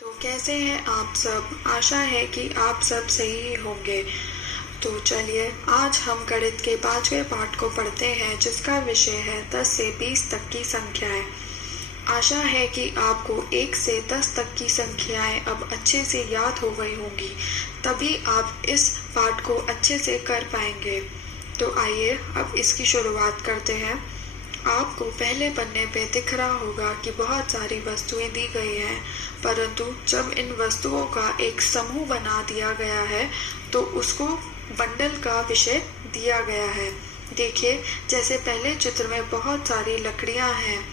तो कैसे हैं आप सब। आशा है कि आप सब सही होंगे। तो चलिए आज हम गणित के 5वें पाठ को पढ़ते हैं, जिसका विषय है 10 से 20 तक की संख्याएं। आशा है कि आपको 1 से 10 तक की संख्याएं अब अच्छे से याद हो गई होंगी, तभी आप इस पाठ को अच्छे से कर पाएंगे। तो आइए अब इसकी शुरुआत करते हैं। आपको पहले पन्ने पे दिख रहा होगा कि बहुत सारी वस्तुएं दी गई हैं, परंतु जब इन वस्तुओं का एक समूह बना दिया गया है तो उसको बंडल का विषय दिया गया है। देखिए, जैसे पहले चित्र में बहुत सारी लकड़ियां हैं,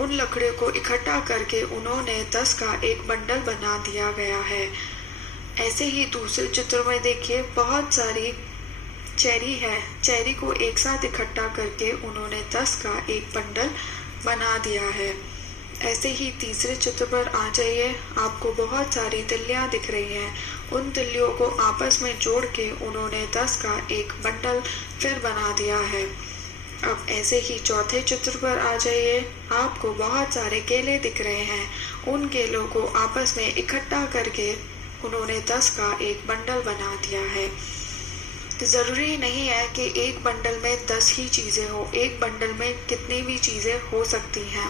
उन लकड़ियों को इकट्ठा करके उन्होंने 10 का एक बंडल बना दिया गया है। ऐसे ही दूसरे चित्र में देखिए, बहुत सारी चेरी है, चेरी को एक साथ इकट्ठा करके उन्होंने 10 का एक बंडल बना दिया है। ऐसे ही तीसरे चित्र पर आ जाइए, आपको बहुत सारी तिल्लियां दिख रही हैं, उन तिल्लियों को आपस में जोड़ के उन्होंने 10 का एक बंडल फिर बना दिया है। अब ऐसे ही चौथे चित्र पर आ जाइए, आपको बहुत सारे केले दिख रहे हैं, उन केलों को आपस में इकट्ठा करके उन्होंने 10 का एक बंडल बना दिया है। जरूरी नहीं है कि एक बंडल में 10 ही चीजें हो, एक बंडल में कितनी भी चीजें हो सकती हैं।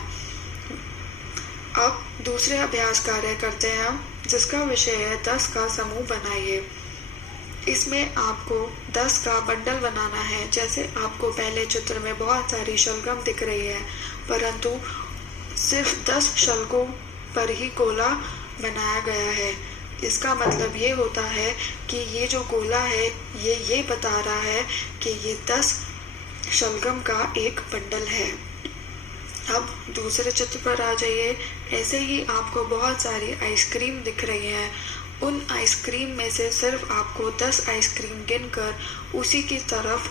अब दूसरे अभ्यास कार्य करते हैं, जिसका विषय है 10 का समूह बनाइए। इसमें आपको 10 का बंडल बनाना है। जैसे आपको पहले चित्र में बहुत सारी शलगम दिख रही है, परंतु सिर्फ 10 शलगों पर ही गोला बनाया गया है। इसका मतलब ये होता है कि ये जो गोला है ये बता रहा है कि ये 10 शलगम का एक बंडल है। अब दूसरे चित्र पर आ जाइए। ऐसे ही आपको बहुत सारी आइसक्रीम दिख रही हैं, उन आइसक्रीम में से सिर्फ आपको 10 आइसक्रीम गिनकर उसी की तरफ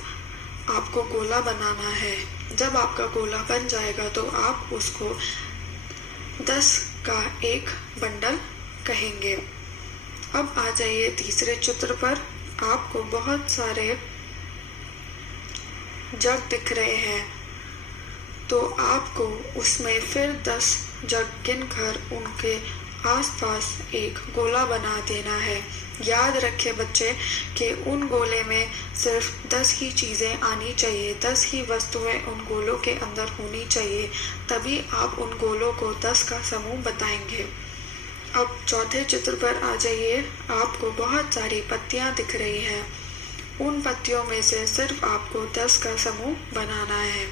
आपको गोला बनाना है। जब आपका गोला बन जाएगा तो आप उसको 10 का एक बंडल कहेंगे। अब आ जाइए तीसरे चित्र पर, आपको बहुत सारे जग दिख रहे हैं, तो आपको उसमें फिर 10 जग गिनकर उनके आसपास एक गोला बना देना है। याद रखें बच्चे कि उन गोले में सिर्फ 10 ही चीजें आनी चाहिए, 10 ही वस्तुएं उन गोलों के अंदर होनी चाहिए, तभी आप उन गोलों को 10 का समूह बताएंगे। अब चौथे चित्र पर आ जाइए, आपको बहुत सारी पत्तियां दिख रही हैं, उन पत्तियों में से सिर्फ आपको 10 का समूह बनाना है।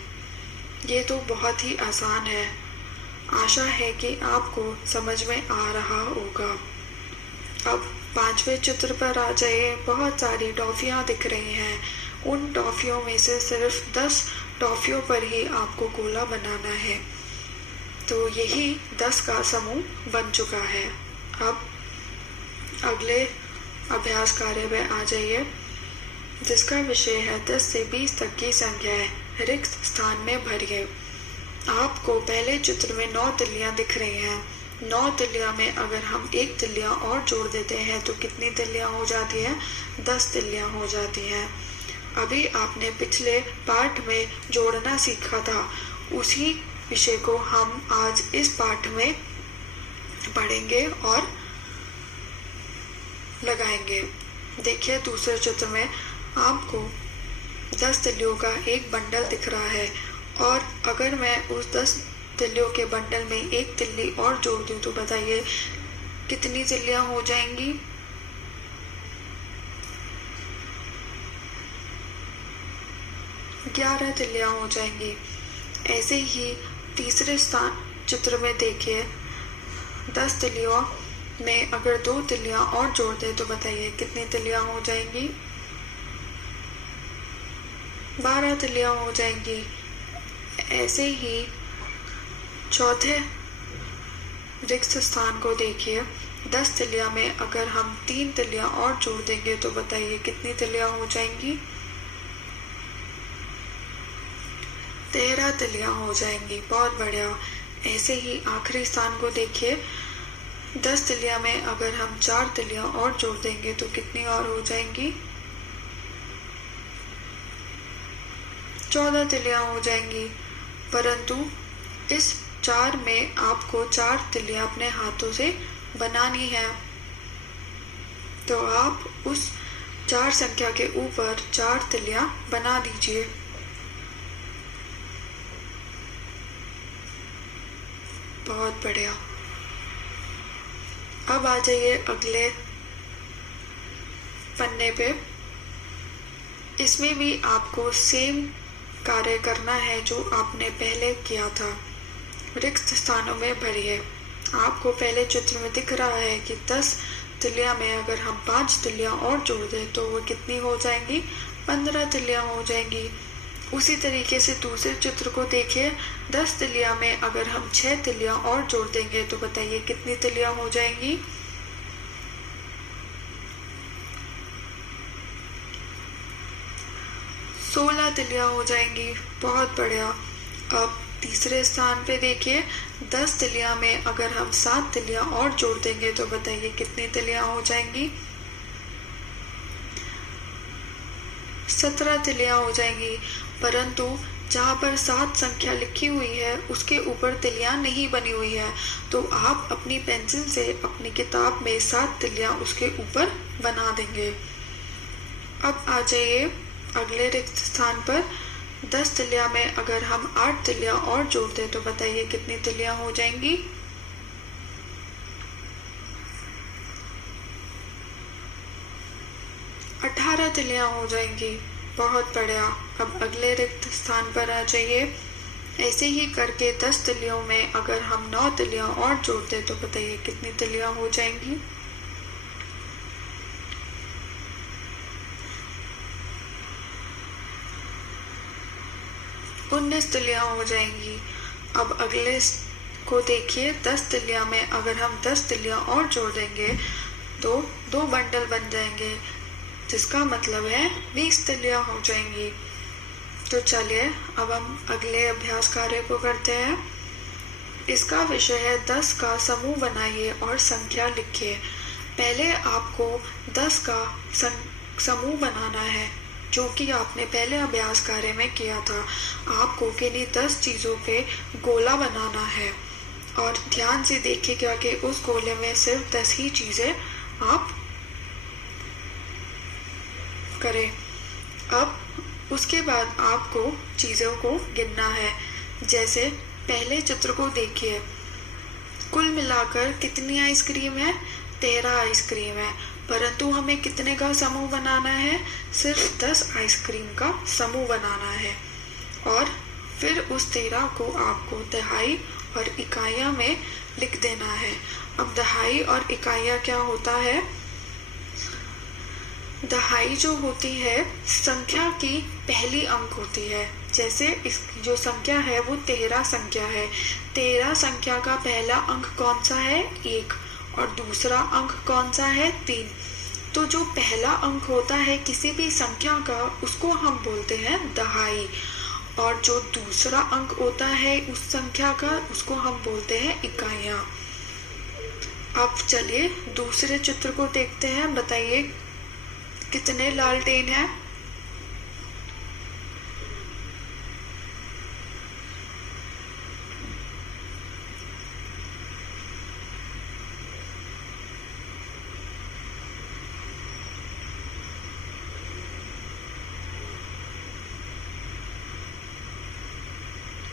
ये तो बहुत ही आसान है। आशा है कि आपको समझ में आ रहा होगा। अब 5वें चित्र पर आ जाइए, बहुत सारी टॉफियां दिख रही हैं, उन टॉफियों में से सिर्फ 10 टॉफियों पर ही आपको गोला बनाना है। तो यही 10 का समूह बन चुका है। अब अगले अभ्यास कार्य में आ जाइए, जिसका विषय है 10 से 20 तक की संख्याएं रिक्त स्थान में भरिए। आपको पहले चित्र में 9 तिल्लियां दिख रही हैं। 9 तिल्लियां में अगर हम एक तिल्लियां और जोड़ देते हैं तो कितनी तिल्लियां हो जाती हैं? 10 तिल्लियां हो जाती हैं। अभी आपने पिछले पाठ में जोड़ना सीखा था, उसी विषय को हम आज इस पाठ में पढ़ेंगे और लगाएंगे। देखिए, दूसरे चित्र में आपको 10 तिल्लियों का एक बंडल दिख रहा है, और अगर मैं उस 10 तिल्लियों के बंडल में एक तिल्ली और जोड़ दूं तो बताइए कितनी तिल्लियां हो जाएंगी? 11 तिल्लियां हो जाएंगी। ऐसे ही तीसरे चित्र में देखिए, 10 तिल्लियों में अगर 2 तिल्लियां और जोड़ दें तो बताइए कितनी तिल्लियां हो जाएंगी? 12 तिल्लियां हो जाएंगी। ऐसे ही चौथे रिक्त स्थान को देखिए, 10 तिल्लियां में अगर हम 3 तिल्लियां और जोड़ देंगे तो बताइए कितनी तिल्लियां हो जाएंगी? 13 तिल्लियां हो जाएंगी। बहुत बढ़िया। ऐसे ही आखिरी स्थान को देखिए, 10 तिल्लियां में अगर हम 4 तिल्लियां और जोड़ देंगे तो कितनी और हो जाएंगी? 14 तिल्लियां हो जाएंगी। परंतु इस 4 में आपको 4 तिल्लियां अपने हाथों से बनानी है तो आप उस 4 संख्या के ऊपर 4 तिलियां बना दीजिए। बहुत बढ़िया। अब आ जाइए अगले पन्ने पे। इसमें भी आपको सेम कार्य करना है जो आपने पहले किया था। रिक्त स्थानों में भरिए। आपको पहले चित्र में दिख रहा है कि 10 तिलियां में अगर हम 5 तिलियां और जोड़ दें तो वो कितनी हो जाएंगी? 15 तिलियां हो जाएंगी। उसी तरीके से दूसरे चित्र को देखिए। 10 तिलियां में अगर हम 6 तिलियां और जोड़ देंगे तो बताइए कितनी तिलियां हो जाएंगी? 16 तिलियां हो जाएंगी। बहुत बढ़िया। अब तीसरे स्थान पे देखिए। 10 तिलियां में अगर हम 7 तिलियां और जोड़ देंगे तो बताइए कितनी तिलियां हो जाएंगी? 17 तिलियां हो जाएंगी। परंतु जहाँ पर 7 संख्या लिखी हुई है उसके ऊपर तिलियां नहीं बनी हुई है, तो आप अपनी पेंसिल से अपनी किताब में 7 तिलियां उसके ऊपर बना देंगे। अब आ जाइए अगले रिक्त स्थान पर। 10 तिलियां में अगर हम 8 तिलियां और जोड़ दें तो बताइए कितनी तिलियां हो जाएंगी? 18 तिलियां हो जाएंगी। बहुत बढ़िया। अब अगले रिक्त स्थान पर आ जाइए। ऐसे ही करके 10 तिलियों में अगर हम 9 तिलियां और जोड़ दें तो बताइए कितनी तिलियां हो जाएंगी? 19 तिलियां हो जाएंगी। अब अगले को देखिए। 10 तिलियां में अगर हम 10 तिलियां और जोड़ देंगे तो 2 बंडल बन जाएंगे, जिसका मतलब है 20 तिलियां हो जाएंगी। तो चलिए अब हम अगले अभ्यास कार्य को करते हैं। इसका विषय है 10 का समूह बनाइए और संख्या लिखिए। पहले आपको 10 का समूह बनाना है, जो कि आपने पहले अभ्यास कार्य में किया था। आपको किन्हीं 10 चीजों पे गोला बनाना है और ध्यान से देखिएगा कि उस गोले में सिर्फ 10 ही चीजें आप करें। अब उसके बाद आपको चीजों को गिनना है। जैसे पहले चित्र को देखिए। कुल मिलाकर कितनी आइसक्रीम है? 13 आइसक्रीम है। परंतु हमें कितने का समूह बनाना है? सिर्फ 10 आइसक्रीम का समूह बनाना है। और फिर उस 13 को आपको दहाई और इकाइयां में लिख देना है। अब दहाई और इकाइयां क्या होता है? दहाई जो होती है संख्या की पहली अंक होती है। जैसे इसकी जो संख्या है वो 13 संख्या है। 13 संख्या का पहला अंक कौन सा है? 1। और दूसरा अंक कौन सा है? 3। तो जो पहला अंक होता है किसी भी संख्या का उसको हम बोलते हैं दहाई, और जो दूसरा अंक होता है उस संख्या का उसको हम बोलते हैं इकाइयां। अब चलिए दूसरे चित्र को देखते हैं। बताइए कितने लालटेन हैं?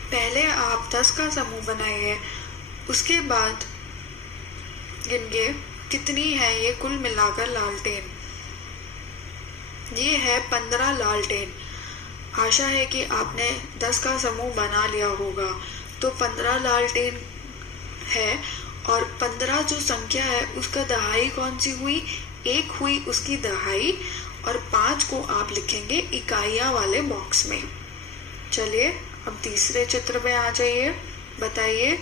पहले आप 10 का समूह बनाइए, उसके बाद गिनिए कितनी है ये कुल मिलाकर लालटेन। ये है 15 लालटेन। आशा है कि आपने 10 का समूह बना लिया होगा। तो 15 लालटेन है और 15 जो संख्या है उसका दहाई कौन सी हुई? 1 हुई उसकी दहाई, और 5 को आप लिखेंगे इकाइयां वाले बॉक्स में। चलिए अब तीसरे चित्र में आ जाइए। बताइए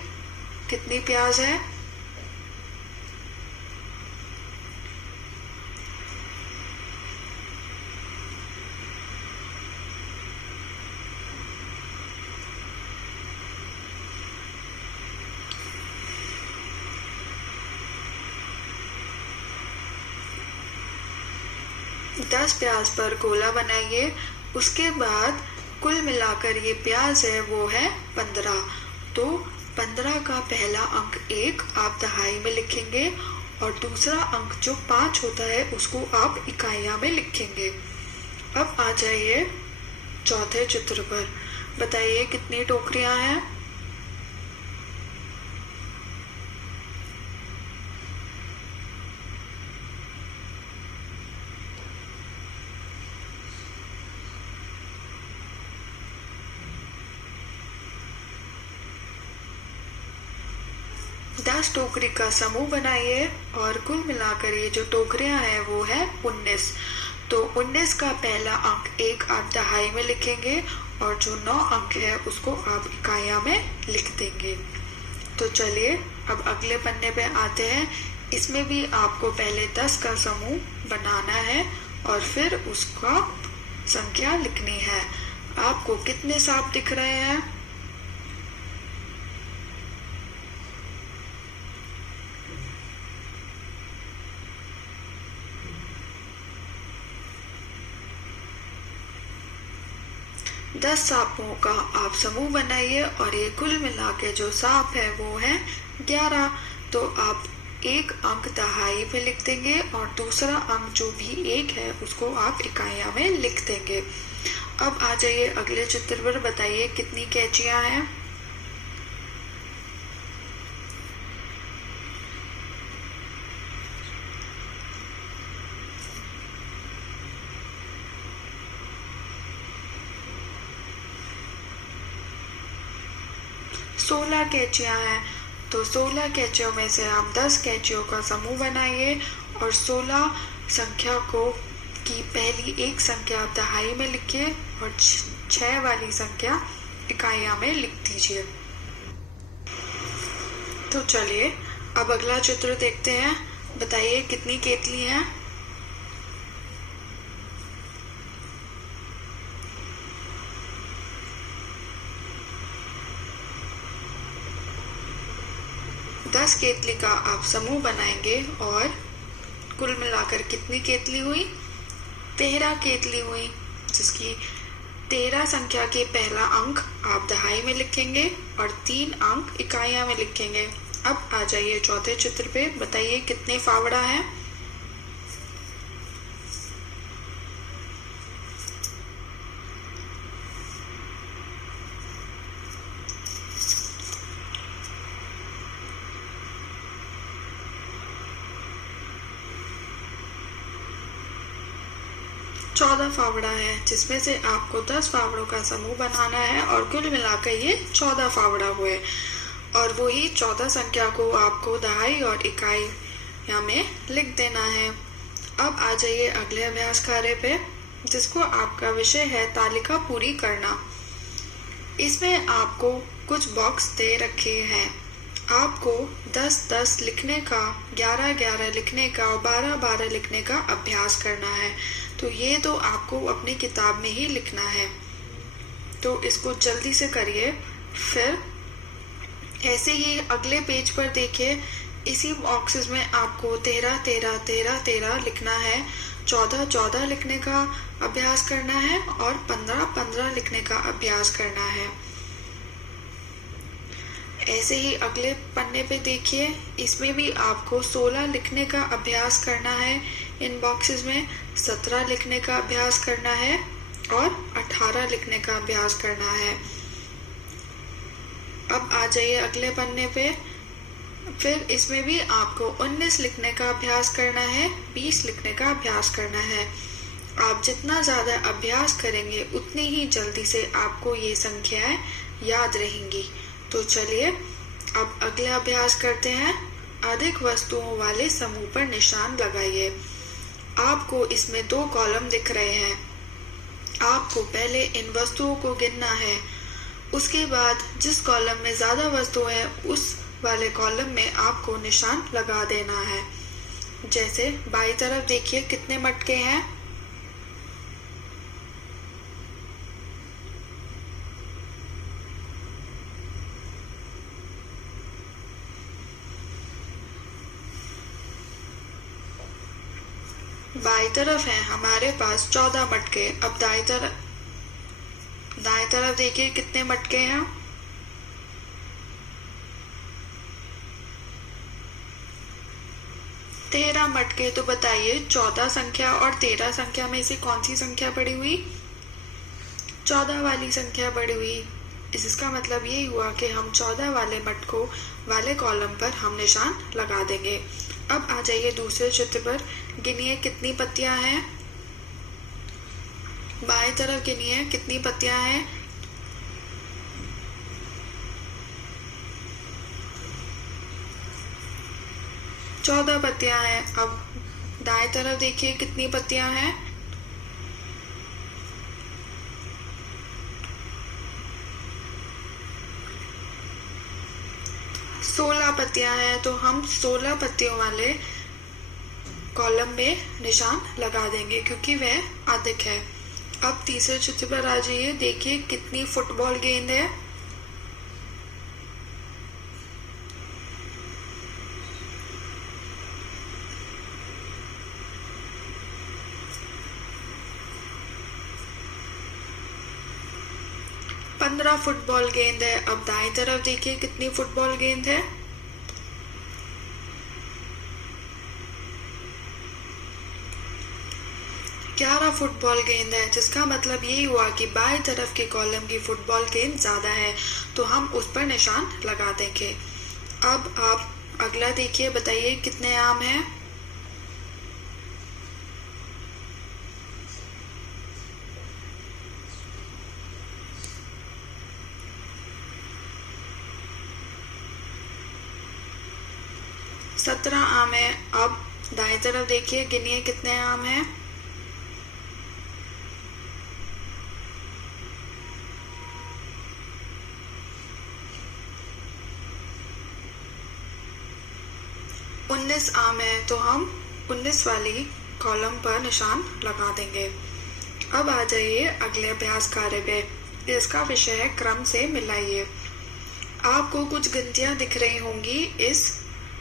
कितनी प्याज है? दस प्याज पर गोला बनाइए। उसके बाद कुल मिलाकर ये प्याज है वो है 15। तो 15 का पहला अंक 1 आप दहाई में लिखेंगे और दूसरा अंक जो 5 होता है उसको आप इकाइयां में लिखेंगे। अब आ जाइए चौथे चित्र पर। बताइए कितनी टोकरियां हैं? 10 टोकरी का समूह बनाइए और कुल मिलाकर ये जो टोकरियां हैं वो है 19। तो 19 का पहला अंक 1 आप दहाई में लिखेंगे और जो 9 अंक है उसको आप इकाइयां में लिख देंगे। तो चलिए अब अगले पन्ने पे आते हैं। इसमें भी आपको पहले 10 का समूह बनाना है और फिर उसका संख्या लिखनी है। आपको कितने सांप दिख रहे हैं? दस सांपों का आप समूह बनाइए और ये कुल मिला के जो सांप है वो है 11। तो आप एक अंक दहाई में लिख देंगे और दूसरा अंक जो भी 1 है उसको आप इकाइयां में लिख देंगे। अब आ जाइए अगले चित्र पर। बताइए कितनी कैंचियां हैं? 16 कैंचियां हैं। तो 16 कैंचियों में से आप 10 कैंचियों का समूह बनाइए और 16 संख्या को की पहली एक संख्या आप दहाई में लिखिए और 6 वाली संख्या इकाइयां में लिख दीजिए। तो चलिए अब अगला चित्र देखते हैं। बताइए कितनी केतली हैं? 10 केतली का आप समूह बनाएंगे और कुल मिलाकर कितनी केतली हुई? 13 केतली हुई, जिसकी 13 संख्या के पहला अंक आप दहाई में लिखेंगे और 3 अंक इकाइयां में लिखेंगे। अब आ जाइए चौथे चित्र पे। बताइए कितने फावड़ा हैं? 14 फावड़ा है, जिसमें से आपको 10 फावड़ों का समूह बनाना है और कुल मिलाकर ये 14 फावड़ा हुए और वही 14 संख्या को आपको दहाई और इकाई में लिख देना है। अब आ जाइए अगले अभ्यास कार्य पे, जिसको आपका विषय है तालिका पूरी करना। इसमें आपको कुछ बॉक्स दे रखे हैं। आपको 10-10 लिखने का, 11-11 लिखने का और 12-12 लिखने का अभ्यास करना है। तो ये तो आपको अपनी किताब में ही लिखना है, तो इसको जल्दी से करिए। फिर ऐसे ही अगले पेज पर देखिए, इसी बॉक्सेस में आपको 13-13-13-13 लिखना है, 14-14 लिखने का अभ्यास करना है और 15-15 लिखने का अभ्यास करना है। ऐसे ही अगले पन्ने पे देखिए, इसमें भी आपको 16 लिखने का अभ्यास करना है। इन बॉक्सेस में 17 लिखने का अभ्यास करना है और 18 लिखने का अभ्यास करना है। अब आ जाइए अगले पन्ने पे। फिर इसमें भी आपको 19 लिखने का अभ्यास करना है, 20 लिखने का अभ्यास करना है। आप जितना ज्यादा अभ्यास करेंगे उतनी ही जल्दी से आपको ये संख्याएं याद रहेंगी। तो चलिए अब अगला अभ्यास करते हैं। अधिक वस्तुओं वाले समूह पर निशान लगाइए। आपको इसमें 2 कॉलम दिख रहे हैं। आपको पहले इन वस्तुओं को गिनना है, उसके बाद जिस कॉलम में ज्यादा वस्तुएं हैं उस वाले कॉलम में आपको निशान लगा देना है। जैसे बाईं तरफ देखिए कितने मटके हैं। बाईं तरफ है हमारे पास 14 मटके। अब दाईं तरफ देखिए कितने मटके हैं। 13 मटके। तो बताइए 14 संख्या और 13 संख्या में से कौन सी संख्या बड़ी हुई? 14 वाली संख्या बड़ी हुई। इसका मतलब ये हुआ कि हम 14 वाले मटकों वाले कॉलम पर हम निशान लगा देंगे। अब आ जाइए दूसरे चित्र पर। गिनिए कितनी पत्तियां हैं। बाएं तरफ गिनिए कितनी पत्तियां हैं। 14 पत्तियां हैं। अब दाएं तरफ देखिए कितनी पत्तियां हैं। 16 पत्तियां हैं। तो हम 16 पत्तियों वाले कॉलम में निशान लगा देंगे क्योंकि वह अधिक है। अब तीसरे चित्र पर आ जाइए। देखिए कितनी फुटबॉल गेंद है। 15 फुटबॉल गेंद है। अब दाएं तरफ देखिए कितनी फुटबॉल गेंद है। 11 फुटबॉल गेंद है, जिसका मतलब यही हुआ कि बाएं तरफ के कॉलम की फुटबॉल गेंद ज्यादा है, तो हम उस पर निशान लगा देंगे। अब आप अगला देखिए, बताइए कितने आम हैं। सत्रह आम है। अब दाएं तरफ देखिए, गिनिए कितने आम हैं। उन्नीस आम है, तो हम 19 वाली कॉलम पर निशान लगा देंगे। अब आ जाइए अगले अभ्यास कार्य पे। इसका विषय है क्रम से मिलाइए। आपको कुछ गिनतियां दिख रही होंगी इस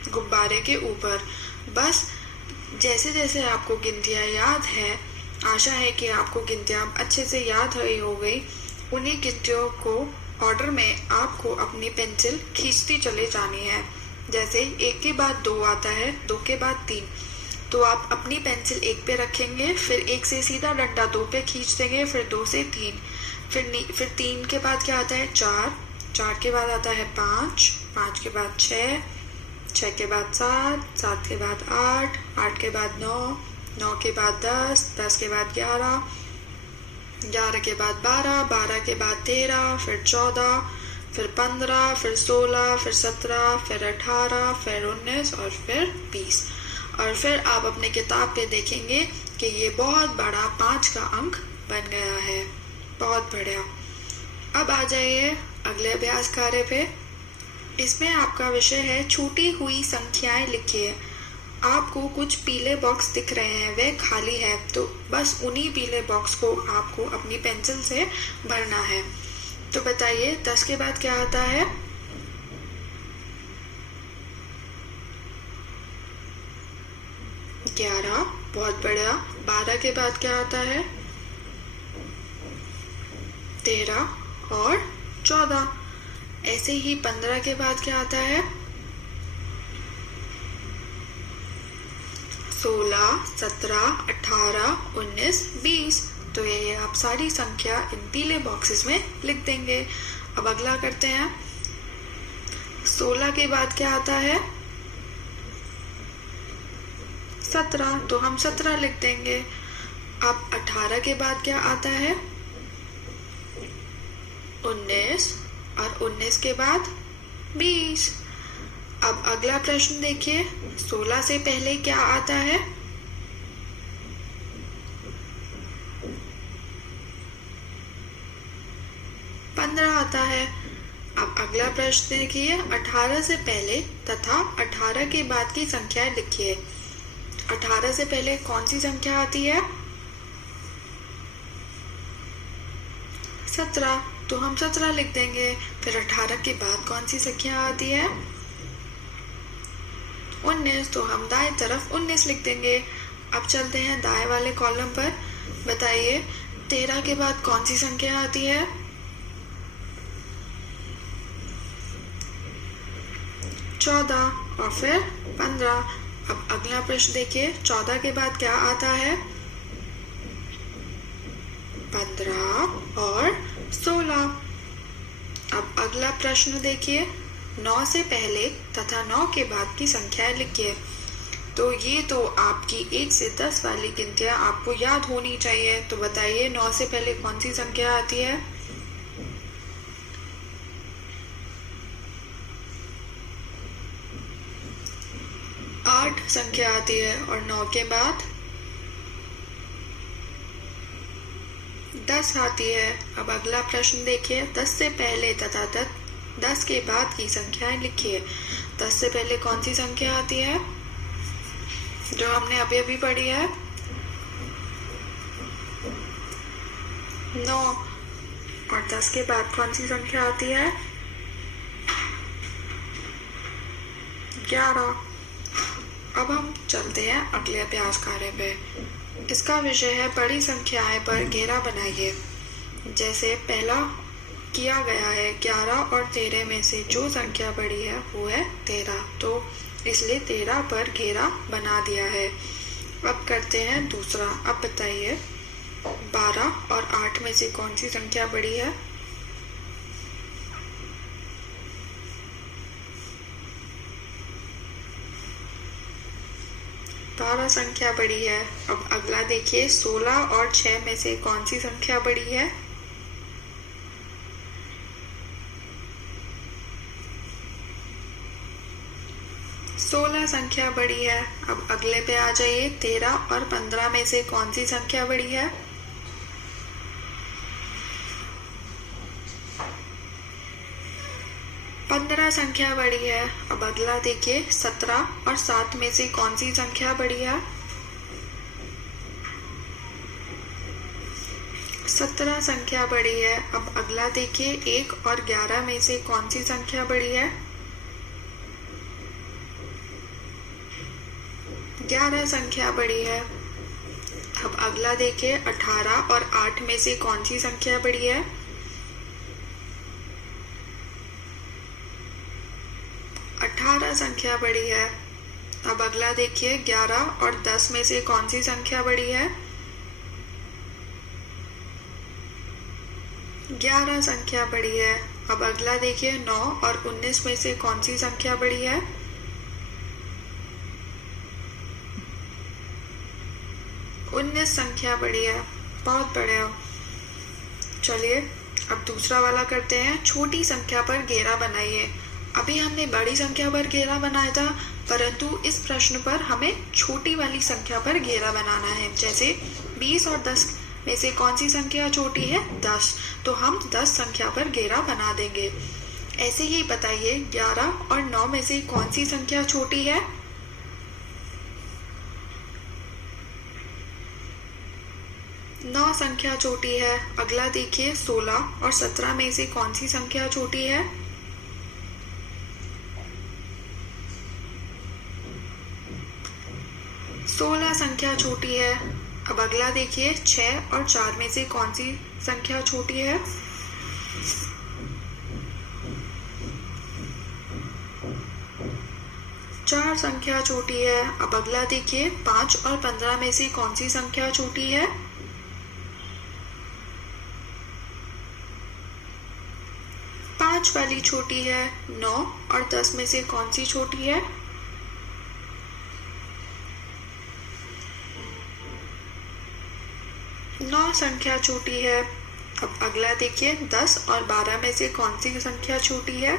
गुब्बारे के ऊपर। बस जैसे जैसे आपको गिनतियां याद है, आशा है कि आपको गिनतियां अच्छे से याद रही हो गई। उन्हीं गिनतियों को ऑर्डर में आपको अपनी पेंसिल खींचती चले जानी है। जैसे 1 के बाद 2 आता है, 2 के बाद 3, तो आप अपनी पेंसिल 1 पे रखेंगे, फिर 1 से सीधा डंडा 2 पे खींच देंगे, फिर 2 से 3, फिर 3 के बाद क्या आता है 4, 4 के बाद आता है 5, 5 के बाद 6, 6 के बाद 7, 7 के बाद 8, 8 के बाद 9, 9 के बाद 10, 10 के बाद 11, 11 के बाद 12, 12 के बाद 13, फिर 14, फिर 15, फिर 16, फिर 17, फिर 18, फिर 19 और फिर 20। और फिर आप अपने किताब पे देखेंगे कि ये बहुत बड़ा 5 का अंक बन गया है। बहुत बढ़िया। अब आ जाइए अगले अभ्यास कार्य पे। इसमें आपका विषय है छूटी हुई संख्याएं लिखिए। आपको कुछ पीले बॉक्स दिख रहे हैं, वे खाली है, तो बस उन्हीं पीले बॉक्स को आपको अपनी पेंसिल से भरना है। तो बताइए 10 के बाद क्या आता है। 11, बहुत बढ़िया। 12 के बाद क्या आता है। 13 और 14। ऐसे ही 15 के बाद क्या आता है। 16, 17, 18, 19, 20। तो ये आप सारी संख्या इन पीले बॉक्सेस में लिख देंगे। अब अगला करते हैं। 16 के बाद क्या आता है। 17, तो हम 17 लिख देंगे। अब 18 के बाद क्या आता है। 19, और 19 के बाद 20। अब अगला प्रश्न देखिए, 16 से पहले क्या आता है। 15 आता है। अब अगला प्रश्न देखिए, 18 से पहले तथा 18 के बाद की संख्याएं लिखिए। 18 से पहले कौन सी संख्या आती है। 17, तो हम 17 लिख देंगे। फिर 18 के बाद कौन सी संख्या आती है। 19, तो हम दाएं तरफ 19 लिख देंगे। अब चलते हैं दाएं वाले कॉलम पर। बताइए 13 के बाद कौन सी संख्या आती है। 14, और फिर 15, अब अगला प्रश्न देखिए, 14 के बाद क्या आता है? 15 और 16। अब अगला प्रश्न देखिए, 9 से पहले तथा 9 के बाद की संख्याएं लिखिए। तो ये तो आपकी 1 से 10 वाली गिनतियां आपको याद होनी चाहिए। तो बताइए 9 से पहले कौन सी संख्या आती है? 8 संख्या आती है। और 9 के बाद 10 आती है। अब अगला प्रश्न देखिए, 10 से पहले तथा 10 के बाद की संख्याएं लिखिए। 10 से पहले कौन सी संख्या आती है जो हमने अभी अभी पढ़ी है? 9। और 10 के बाद कौन सी संख्या आती है? 11। अब हम चलते हैं अगले अभ्यास कार्य पे। इसका विषय है बड़ी संख्याएं पर घेरा बनाइए। जैसे पहला किया गया है, 11 और 13 में से जो संख्या बड़ी है वो है 13, तो इसलिए 13 पर घेरा बना दिया है। अब करते हैं दूसरा। अब बताइए 12 और 8 में से कौन सी संख्या बड़ी है? 12 संख्या बड़ी है। अब अगला देखिए, 16 और 6 में से कौन सी संख्या बड़ी है? 16 संख्या बड़ी है। अब अगले पे आ जाइए, 13 और 15 में से कौन सी संख्या बड़ी है? 15 संख्या बड़ी है। अब अगला देखिए, 17 और 7 में से कौन सी संख्या बड़ी है? 17 संख्या बड़ी है। अब अगला देखिए, 1 और 11 में से कौन सी संख्या बड़ी है? 11 संख्या बड़ी है। अब अगला देखिए, 18 और 8 में से कौन सी संख्या बड़ी है? 18 संख्या बड़ी है। अब अगला देखिए, 11 और 10 में से कौन सी संख्या बड़ी है? 11 संख्या बड़ी है। अब अगला देखिए, 9 और 19 में से कौन सी संख्या बड़ी है? 19 संख्या बड़ी है। बहुत बढ़िया। चलिए अब दूसरा वाला करते हैं, छोटी संख्या पर घेरा बनाइए। अभी हमने बड़ी संख्या पर घेरा बनाया था, परंतु इस प्रश्न पर हमें छोटी वाली संख्या पर घेरा बनाना है। जैसे 20 और 10 में से कौन सी संख्या छोटी है? 10, तो हम 10 संख्या पर घेरा बना देंगे। ऐसे ही बताइए 11 और 9 में से कौन सी संख्या छोटी है? 9 संख्या छोटी है। अगला देखिए, 16 और 17 में से कौन सी संख्या छोटी है? 16 संख्या छोटी है। अब अगला देखिए, 6 और 4 में से कौन सी संख्या छोटी है? 4 संख्या छोटी है। अब अगला देखिए, 5 और 15 में से कौन सी संख्या छोटी है? 5 वाली छोटी है। 9 और 10 में से कौन सी छोटी है? 9 संख्या छोटी है। अब अगला देखिए, 10 और 12 में से कौन सी संख्या छोटी है?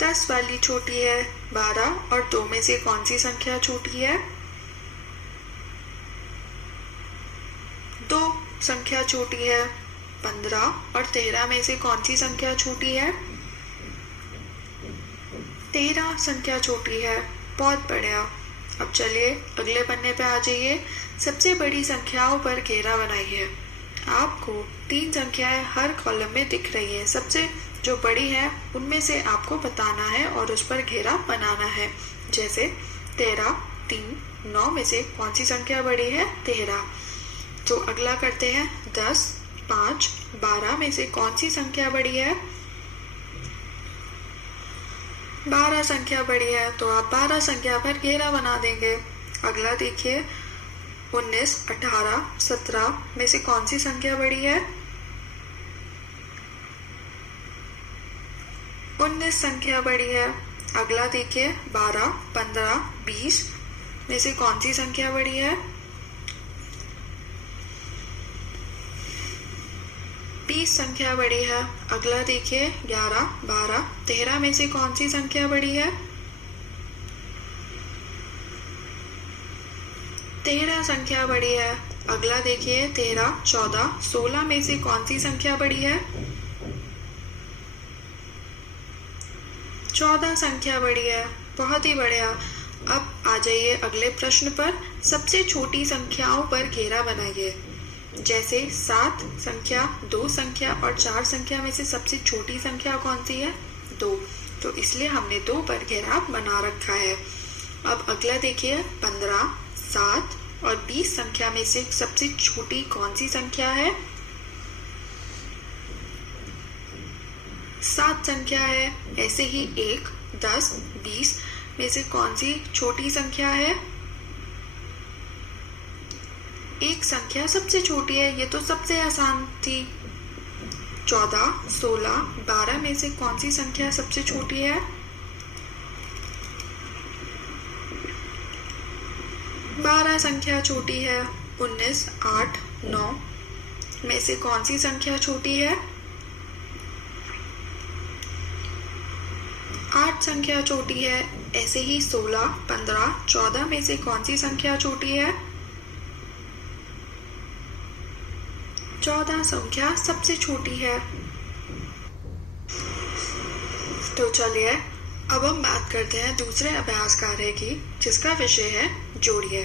10 वाली छोटी है। 12 और 2 में से कौन सी संख्या छोटी है? 2 संख्या छोटी है। 15 और 13 में से कौन सी संख्या छोटी है? 13 संख्या छोटी है। बहुत बढ़िया। अब चलिए अगले पन्ने पे आ जाइए। सबसे बड़ी संख्याओं पर घेरा बनाइए। आपको 3 संख्याएं हर कॉलम में दिख रही है। सबसे जो बड़ी है उनमें से आपको बताना है और उस पर घेरा बनाना है। जैसे 13, 3, 9 में से कौन सी संख्या बड़ी है? 13। तो अगला करते हैं 10, 5, 12 में से कौन सी संख्या बड़ी है? 12 संख्या बड़ी है तो आप 12 संख्या पर घेरा बना देंगे। अगला देखिए 19, 18, 17 में से कौन सी संख्या बड़ी है? 19 संख्या बड़ी है। अगला देखिए 12, 15, 20 में से कौन सी संख्या बड़ी है? 20 संख्या बड़ी है। अगला देखिए 11, 12, 13 में से कौन सी संख्या बड़ी है? 13 संख्या बड़ी है। अगला देखिए 13, 14, 16 में से कौन सी संख्या बड़ी है? 14 संख्या बड़ी है। बहुत ही बढ़िया। अब आ जाइए अगले प्रश्न पर। सबसे छोटी संख्याओं पर घेरा बनाइए। जैसे 7 संख्या, 2 संख्या और 4 संख्या में से सबसे छोटी संख्या कौन सी है? 2। तो इसलिए हमने 2 पर घेरा बना रखा है। अब अगला देखिए 15, 7 और 20 संख्या में से सबसे छोटी कौन सी संख्या है? 7 संख्या है। ऐसे ही 1, 10, 20 में से कौन सी छोटी संख्या है? 1 संख्या सबसे छोटी है। ये तो सबसे आसान थी। 14, 16, 12 में से कौन सी संख्या सबसे छोटी है? 12 संख्या छोटी है। 19, 8, 9 में से कौन सी संख्या छोटी है? 8 संख्या छोटी है। ऐसे ही 16, 15, 14 में से कौन सी संख्या छोटी है? 14 संख्या सबसे छोटी है। तो चलिए अब हम बात करते हैं दूसरे अभ्यास कार्य की, जिसका विषय है जोड़िए।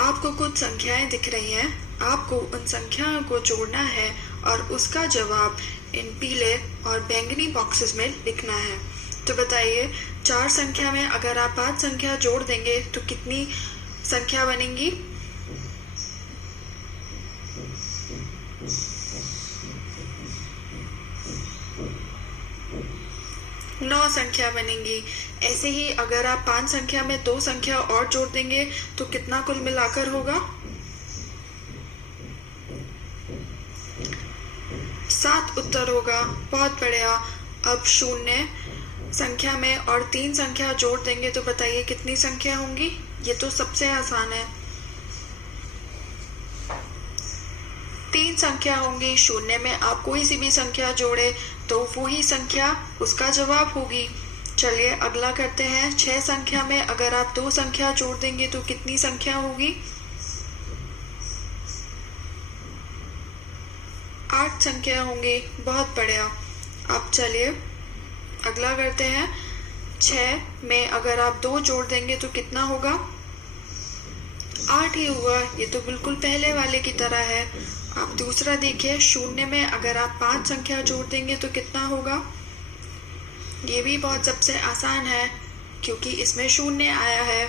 आपको कुछ संख्याएं दिख रही हैं। आपको उन संख्याओं को जोड़ना है और उसका जवाब इन पीले और बैंगनी बॉक्सेस में लिखना है। तो बताइए 4 संख्या में अगर आप 5 संख्या जोड़ देंगे तो कितनी संख्या बनेंगी? 9 संख्या बनेंगी। ऐसे ही अगर आप 5 संख्या में 2 संख्या और जोड़ देंगे तो कितना कुल मिलाकर होगा? 7 उत्तर होगा। बहुत बढ़िया। अब 0 संख्या में और 3 संख्या जोड़ देंगे तो बताइए कितनी संख्या होंगी? ये तो सबसे आसान है। 3 संख्या होंगी। 0 में आप कोई सी भी संख्या जोड़े तो वो ही संख्या उसका जवाब होगी। चलिए अगला करते हैं। 6 संख्या में अगर आप 2 संख्या जोड़ देंगे तो कितनी संख्या होगी? 8 संख्या होंगी। बहुत बढ़िया। अब चलिए अगला करते हैं। 6 में अगर आप 2 जोड़ देंगे तो कितना होगा? 8 ही होगा। ये तो बिल्कुल पहले वाले की तरह है। आप दूसरा देखिए। 0 में अगर आप 5 संख्या जोड़ देंगे तो कितना होगा? ये भी बहुत सबसे आसान है क्योंकि इसमें 0 आया है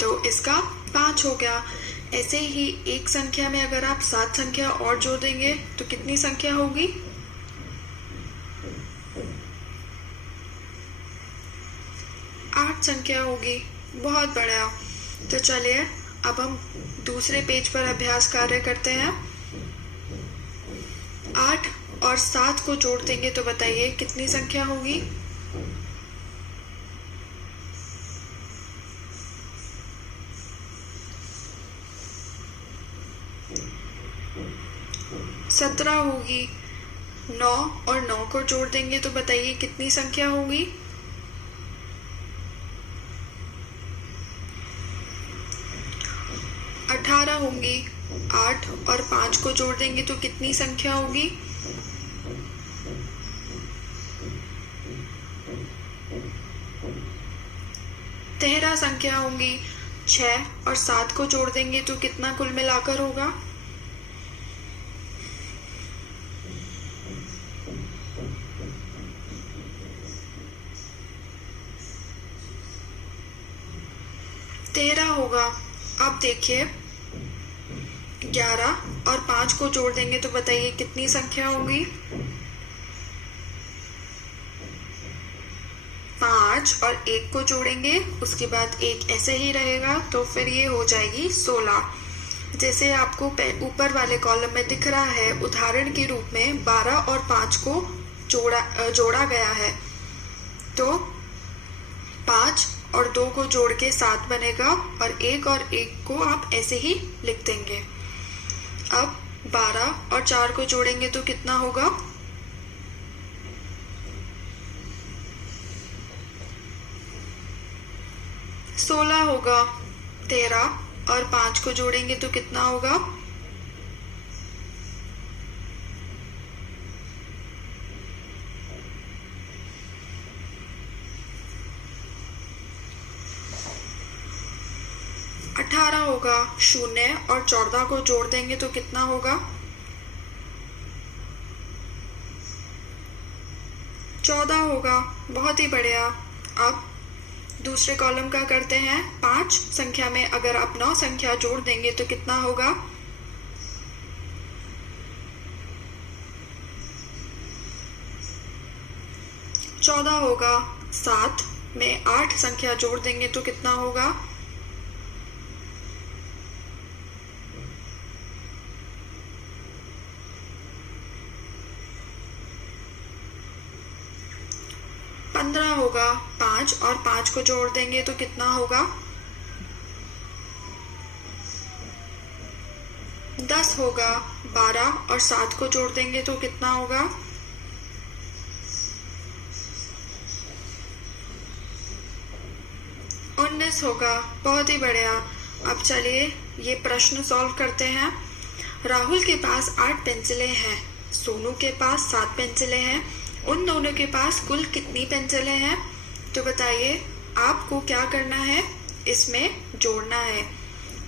तो इसका 5 हो गया। ऐसे ही एक संख्या में अगर आप 7 संख्या और जोड़ देंगे तो कितनी संख्या होगी? 8 संख्या होगी। बहुत बढ़िया। तो चलिए अब हम दूसरे पेज पर अभ्यास कार्य करते हैं। 8 और 7 को जोड़ देंगे तो बताइए कितनी संख्या होगी? 17 होगी। 9 और 9 को जोड़ देंगे तो बताइए कितनी संख्या होगी? 18 होंगी। 8 और 5 को जोड़ देंगे तो कितनी संख्या होगी? 13 संख्या होंगी। 6 और 7 को जोड़ देंगे तो कितना कुल मिलाकर होगा? 13 होगा। अब देखिए 11 और 5 को जोड़ देंगे तो बताइए कितनी संख्या होगी? 5 और 1 को जोड़ेंगे, उसके बाद 1 ऐसे ही रहेगा, तो फिर ये हो जाएगी 16। जैसे आपको ऊपर वाले कॉलम में दिख रहा है, उदाहरण के रूप में 12 और 5 को जोड़ा गया है, तो 5 और 2 को जोड़ के 7 बनेगा, और 1 को आप ऐसे ही लिख देंगे। अब 12 और 4 को जोड़ेंगे तो कितना होगा? 16 होगा। 13 और 5 को जोड़ेंगे तो कितना होगा? 18 होगा। 0 और 14 को जोड़ देंगे तो कितना होगा? 14 होगा। बहुत ही बढ़िया। अब दूसरे कॉलम का करते हैं। 5 संख्या में अगर आप 9 संख्या जोड़ देंगे तो कितना होगा? 14 होगा। 7 में 8 संख्या जोड़ देंगे तो कितना होगा? 15 होगा। 5 और 5 को जोड़ देंगे तो कितना होगा? 10 होगा। 12 और 7 को जोड़ देंगे तो कितना होगा? 19 होगा। बहुत ही बढ़िया। अब चलिए ये प्रश्न सॉल्व करते हैं। राहुल के पास 8 पेंसिलें हैं, सोनू के पास 7 पेंसिलें हैं, उन दोनों के पास कुल कितनी पेंसिलें हैं? तो बताइए आपको क्या करना है, इसमें जोड़ना है।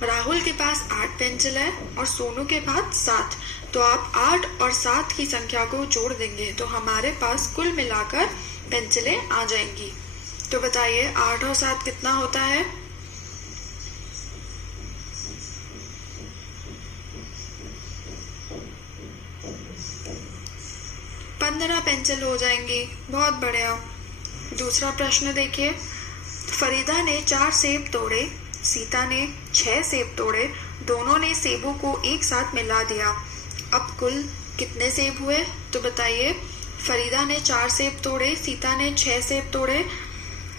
राहुल के पास 8 पेंसिल है और सोनू के पास 7, तो आप 8 और 7 की संख्या को जोड़ देंगे तो हमारे पास कुल मिलाकर पेंसिलें आ जाएंगी। तो बताइए 8 और 7 कितना होता है? 15 पेंसिल हो जाएंगी। बहुत बढ़िया। दूसरा प्रश्न देखिए। फरीदा ने 4 सेब तोड़े, सीता ने 6 सेब तोड़े, दोनों ने सेबों को एक साथ मिला दिया। अब कुल कितने सेब हुए? तो बताइए फरीदा ने 4 सेब तोड़े, सीता ने 6 सेब तोड़े,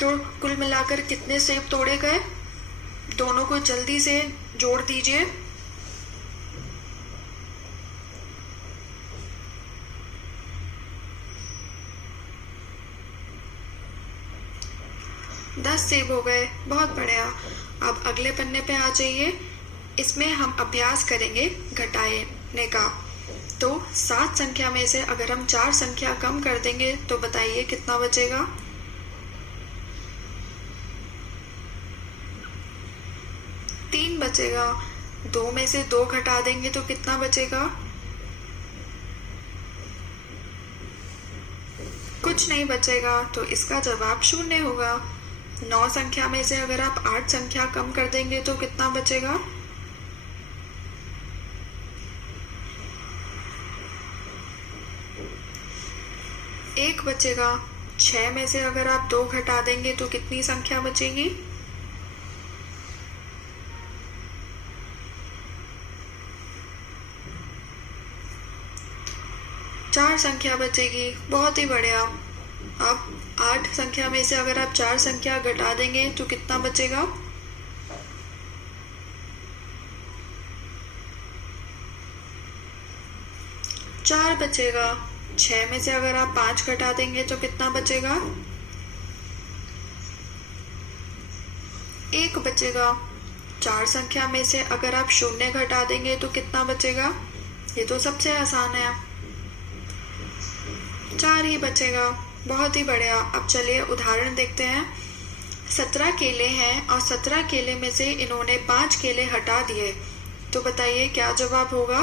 तो कुल मिलाकर कितने सेब तोड़े गए? दोनों को जल्दी से जोड़ दीजिए। 10 सेब हो गए। बहुत बढ़िया। अब अगले पन्ने पे आ जाइए। इसमें हम अभ्यास करेंगे घटाने का। तो 7 संख्या में से अगर हम 4 संख्या कम कर देंगे तो बताइए कितना बचेगा? 3 बचेगा। 2 में से 2 घटा देंगे तो कितना बचेगा? कुछ नहीं बचेगा, तो इसका जवाब 0 होगा। 9 संख्या में से अगर आप 8 संख्या कम कर देंगे तो कितना बचेगा? 1 बचेगा। 6 में से अगर आप 2 घटा देंगे तो कितनी संख्या बचेगी? 4 संख्या बचेगी। बहुत ही बढ़िया। अब 8 संख्या में से अगर आप 4 संख्या घटा देंगे तो कितना बचेगा? 4 बचेगा। 6 में से अगर आप 5 घटा देंगे तो कितना बचेगा? 1 बचेगा। 4 संख्या में से अगर आप 0 घटा देंगे तो कितना बचेगा? ये तो सबसे आसान है। 4 ही बचेगा। बहुत ही बढ़िया। अब चलिए उदाहरण देखते हैं। 17 केले हैं और 17 केले में से इन्होंने 5 केले हटा दिए, तो बताइए क्या जवाब होगा?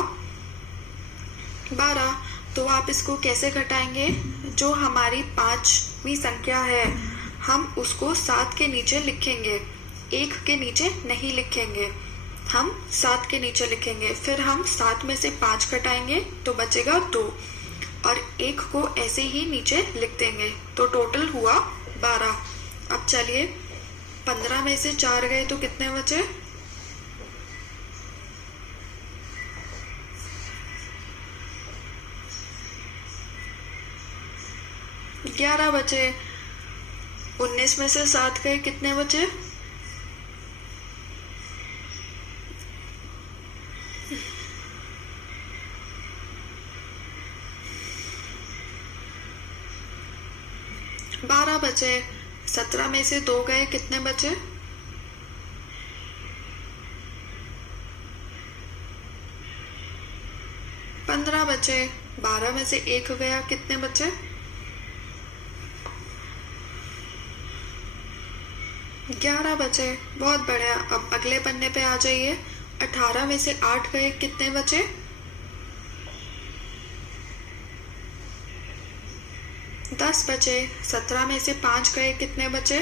12। तो आप इसको कैसे घटाएंगे? जो हमारी 5वीं संख्या है हम उसको 7 के नीचे लिखेंगे, 1 के नीचे नहीं लिखेंगे, हम 7 के नीचे लिखेंगे। फिर हम 7 में से 5 घटाएंगे तो बचेगा 2 और 1 को ऐसे ही नीचे लिख देंगे, तो टोटल हुआ 12। अब चलिए 15 में से 4 गए तो कितने बचे? 11 बचे। 19 में से 7 गए कितने बचे? 12 बचे। 17 में से 2 गए कितने बचे? 15 बचे। 12 में से 1 गया कितने बचे? 11 बचे। बहुत बढ़िया। अब अगले पन्ने पे आ जाइए। 18 में से 8 गए कितने बचे? 10 बचे। 17 में से 5 गए कितने बचे?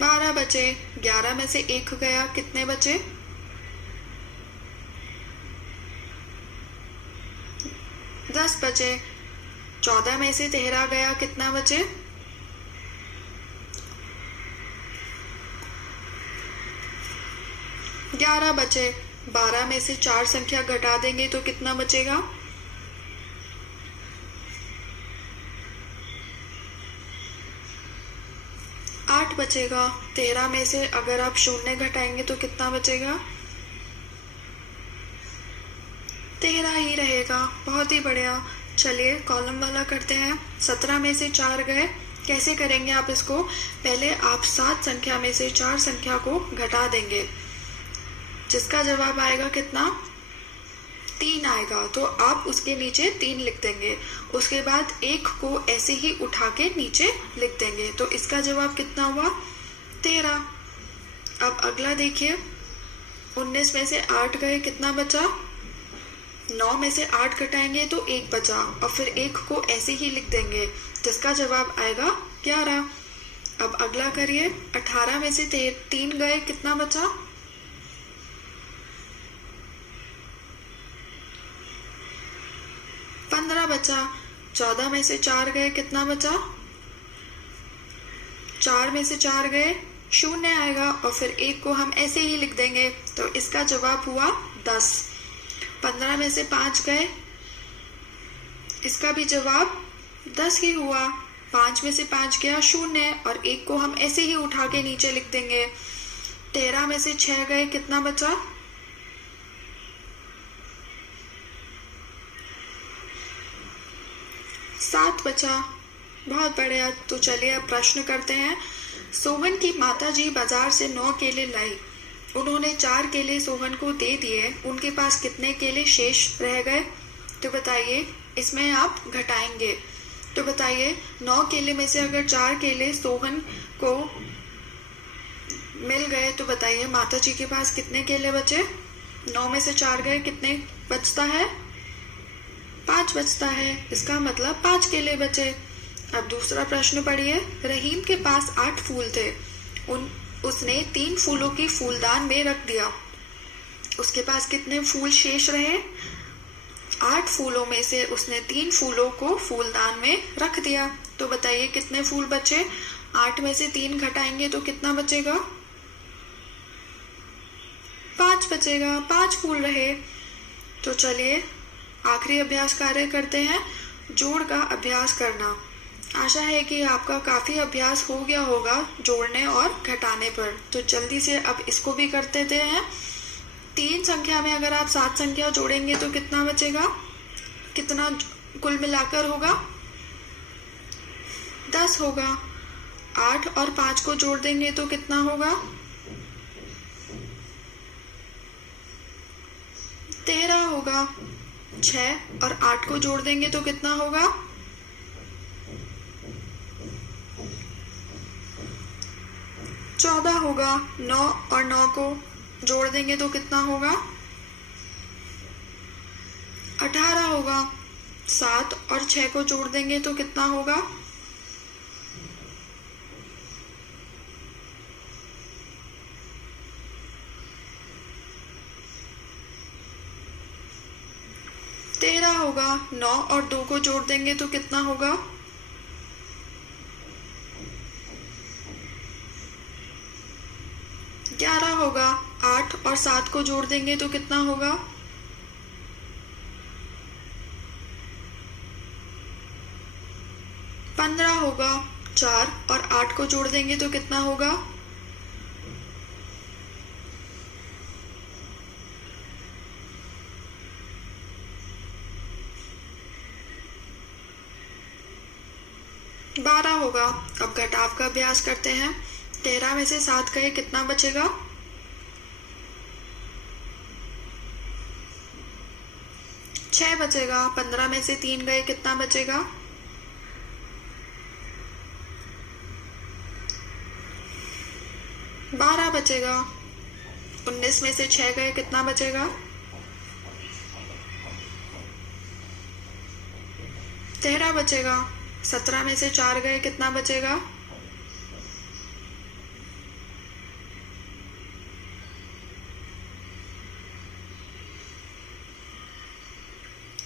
12 बचे। 11 में से 1 गया कितने बचे? 10 बचे। 14 में से 13 गया कितना बचे? 11 बचे। 12 में से 4 संख्या घटा देंगे तो कितना बचेगा? 8 बचेगा। 13 में से अगर आप 0 घटाएंगे तो कितना बचेगा? 13 ही रहेगा। बहुत ही बढ़िया। चलिए कॉलम वाला करते हैं। 17 में से 4 गए। कैसे करेंगे आप इसको? पहले आप 7 संख्या में से 4 संख्या को घटा देंगे, जिसका जवाब आएगा कितना? 3 आएगा। तो आप उसके नीचे 3 लिख देंगे। उसके बाद 1 को ऐसे ही उठा के नीचे लिख देंगे। तो इसका जवाब कितना हुआ? 13। अब अगला देखिए। 19 में से 8 गए कितना बचा? 9 में से 8 घटाएंगे तो 1 बचा और फिर 1 को ऐसे ही लिख देंगे, जिसका जवाब आएगा 11। अब अगला करिए। 18 में से 3 गए कितना बचा? 15 बचा। 14 में से 4 गए कितना बचा? 4 में से 4 गए 0 आएगा और फिर 1 को हम ऐसे ही लिख देंगे। तो इसका जवाब हुआ 10। 15 में से 5 गए, इसका भी जवाब 10 ही हुआ। 5 में से 5 गया 0 और 1 को हम ऐसे ही उठा के नीचे लिख देंगे। 13 में से 6 गए कितना बचा? 7 बचा। बहुत बढ़िया। तो चलिए अब प्रश्न करते हैं। सोहन की माताजी बाजार से 9 केले लाई। उन्होंने 4 केले सोहन को दे दिए। उनके पास कितने केले शेष रह गए? तो बताइए, इसमें आप घटाएंगे। तो बताइए 9 केले में से अगर 4 केले सोहन को मिल गए तो बताइए माताजी के पास कितने केले बचे? 9 में से 4 गए कितने बचता है? 5 बचता है। इसका मतलब 5 केले बचे। अब दूसरा प्रश्न पढ़िए। रहीम के पास 8 फूल थे। उसने 3 फूलों की फूलदान में रख दिया। उसके पास कितने फूल शेष रहे? 8 फूलों में से उसने 3 फूलों को फूलदान में रख दिया। तो बताइए कितने फूल बचे? 8 में से 3 घटाएंगे तो कितना बचेगा? 5 बचेगा। 5 फूल रहे। तो चलिए आखिरी अभ्यास कार्य करते हैं, जोड़ का अभ्यास करना। आशा है कि आपका काफी अभ्यास हो गया होगा जोड़ने और घटाने पर। तो जल्दी से अब इसको भी कर देते हैं। 3 संख्या में अगर आप 7 संख्या जोड़ेंगे तो कितना बचेगा? कितना कुल मिलाकर होगा? 10 होगा। 8 और 5 को जोड़ देंगे तो कितना होगा? 13 होगा। 6 और 8 को जोड़ देंगे तो कितना होगा? 14 होगा। 9 और 9 को जोड़ देंगे तो कितना होगा? 18 होगा। 7 और 6 को जोड़ देंगे तो कितना होगा? 19 13 होगा। 9 और 2 को जोड़ देंगे तो कितना होगा? 11 होगा। 8 और 7 को जोड़ देंगे तो कितना होगा? 15 होगा। 4 और 8 को जोड़ देंगे तो कितना होगा? 12 होगा। अब घटाव का अभ्यास करते हैं। 13 में से 7 गए, कितना बचेगा? 6 बचेगा। 15 में से 3 गए, कितना बचेगा? 12 बचेगा। 19 में से 6 गए, कितना बचेगा? 13 बचेगा। 17 में से 4 गए, कितना बचेगा?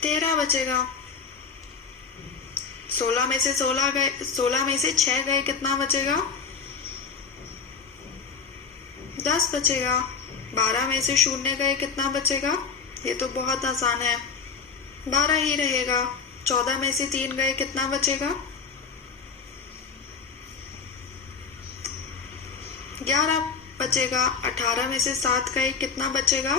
13 बचेगा। 16 में से 6 गए, कितना बचेगा? 10 बचेगा। 12 में से 0 गए, कितना बचेगा? ये तो बहुत आसान है, 12 ही रहेगा। 14 में से 3 गए, कितना बचेगा? 11 बचेगा। 18 में से 7 गए, कितना बचेगा?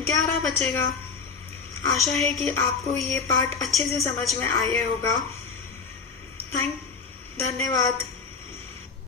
11 बचेगा। आशा है कि आपको ये पाठ अच्छे से समझ में आया होगा। धन्यवाद।